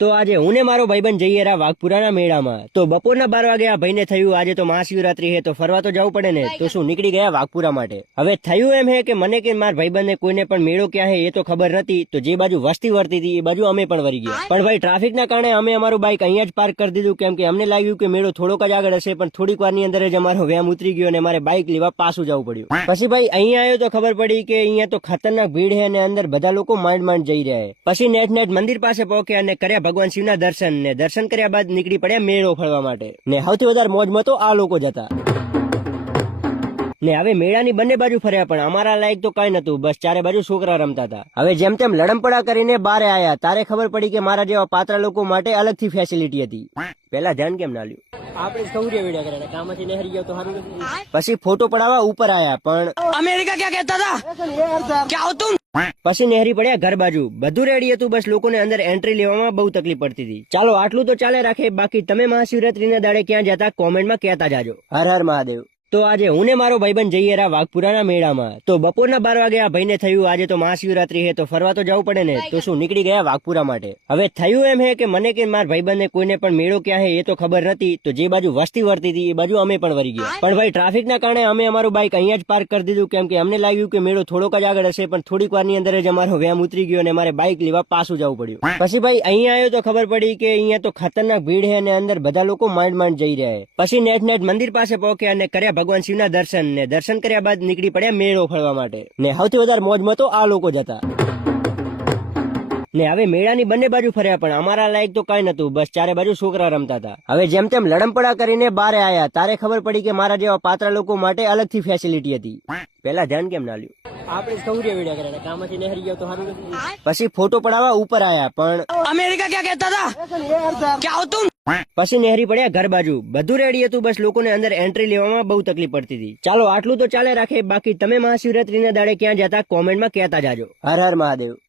તો આજે હું ને મારો ભાઈબંધ જઈએ રહ્યા વાઘપુરાના મેળામાં। તો બપોરના 12 વાગે આ ભાઈને થયું આજે તો મહાશિવરાત્રી છે તો ફરવા તો જવું પડે ને, તો શું નીકળી ગયા વાઘપુરા માટે। હવે થયું એમ હે કે મને કે મારા ભાઈબંધને કોઈને પણ મેળો ક્યાં હે એ તો ખબર નથી, તો જે બાજુ વસ્તી વર્તી હતી એ બાજુ અમે પણ વરી ગયા। પણ ભાઈ ટ્રાફિકના કારણે અમે અમારું બાઇક અહીંયા જ પાર્ક કરી દીધું, કેમ કે અમને લાગ્યું કે મેળો થોડોક જ આગળ હશે, પણ થોડીક વારની અંદર જ અમારો વેમ ઉતરી ગયો અને મારે બાઇક લેવા પાછું જવું પડ્યું। પછી ભાઈ અહીંયા આવ્યો તો ખબર પડી કે અહીંયા તો ખતરનાક ભીડ છે અને અંદર બધા લોકો માંડ જઈ રહ્યા છે। પછી નેટ મંદિર પાસે પહોંચ્યા અને કર્યા ભગવાન શિવના દર્શન કર્યા બાદ નીકળી પડ્યા મેળો ફરવા માટે। ને સૌથી વધારે મોજમાં તો આ લોકો જ હતા। ને હવે મેળાની બંને બાજુ ફર્યા પણ અમારા લાયક તો કઈ નતું, બસ ચારે બાજુ છોકરા રમતા હતા। હવે જેમ તેમ લડમપડા કરીને બારે આયા તારે ખબર પડી કે મારા જેવા પાત્ર લોકો માટે અલગથી ફેસિલિટી હતી। પેલા ધ્યાન કેમ ના લ્યું, આપણે સૌર્ય વેડા કર્યા કામથી નહરી ગયો તો સારું નથી। પછી ફોટો પડાવવા ઉપર આયા પણ અમેરિકા ક્યાં કહેતા હતા ક્યાં તુમ। પછી નહેરી પડ્યા ઘર બાજુ, બધું રેડી હતું, બસ લોકોને અંદર એન્ટ્રી લેવામાં બહુ તકલીફ પડતી હતી। ચાલો આટલું તો ચાલે રાખે, બાકી તમે મહાશિવરાત્રીના દાડે ક્યાં જતા કોમેન્ટમાં કહેતા જાજો। હર હર મહાદેવ। તો આજે હું ને મારો ભાઈબંધ જઈએ રહ્યા વાઘપુરાના મેળામાં। તો બપોરના 12 વાગે આ ભાઈને થયું આજે તો મહાશિવરાત્રી છે તો ફરવા તો જવું પડે ને, તો શું નીકળી ગયા વાઘપુરા માટે। હવે થયું એમ હે કે મને કે મારા ભાઈબંધને કોઈને પણ મેળો ક્યાં હે એ તો ખબર નથી, તો જે બાજુ વસ્તી વર્તી હતી એ બાજુ અમે પણ વરી ગયા। પણ ભાઈ ટ્રાફિકના કારણે અમે અમારું બાઇક અહીંયા જ પાર્ક કરી દીધું, કેમ કે અમને લાગ્યું કે મેળો થોડોક જ આગળ હશે, પણ થોડીક વારની અંદર જ અમારો વેમ ઉતરી ગયો અને મારે બાઇક લેવા પાછું જવું પડ્યું। પછી ભાઈ અહીંયા આવ્યો તો ખબર પડી કે અહીંયા તો ખતરનાક ભીડ છે અને અંદર બધા લોકો માંડ જઈ રહ્યા છે। પછી નેટ મંદિર પાસે પહોંચ્યા અને કર્યા ભગવાન શિવના દર્શન કર્યા બાદ નીકળી પડ્યા મેળો ફરવા માટે। ને સૌથી વધારે મોજમાં તો આ લોકો જ હતા। ને હવે મેળાની બંને બાજુ ફર્યા પણ અમારા લાયક તો કઈ નતું, બસ ચારે બાજુ છોકરા રમતા હતા। હવે જેમ તેમ લડમપડા કરીને બારે આયા તારે ખબર પડી કે મારા જેવા પાત્ર લોકો માટે અલગથી ફેસિલિટી હતી। પેલા ધ્યાન કેમ ના લ્યું, આપણે સૌર્ય વેડા કર્યા કામથી નહરી ગયો તો સારું નથી। પછી ફોટો પડાવવા ઉપર આયા પણ અમેરિકા ક્યાં કહેતા હતા ક્યાં તુમ। પછી નહેરી પડ્યા ઘર બાજુ, બધું રેડી હતું, બસ લોકોને અંદર એન્ટ્રી લેવામાં બહુ તકલીફ પડતી હતી। ચાલો આટલું તો ચાલે રાખે, બાકી તમે મહાશિવરાત્રીના દાડે ક્યાં જતા કોમેન્ટમાં કહેતા જાજો। હર હર મહાદેવ।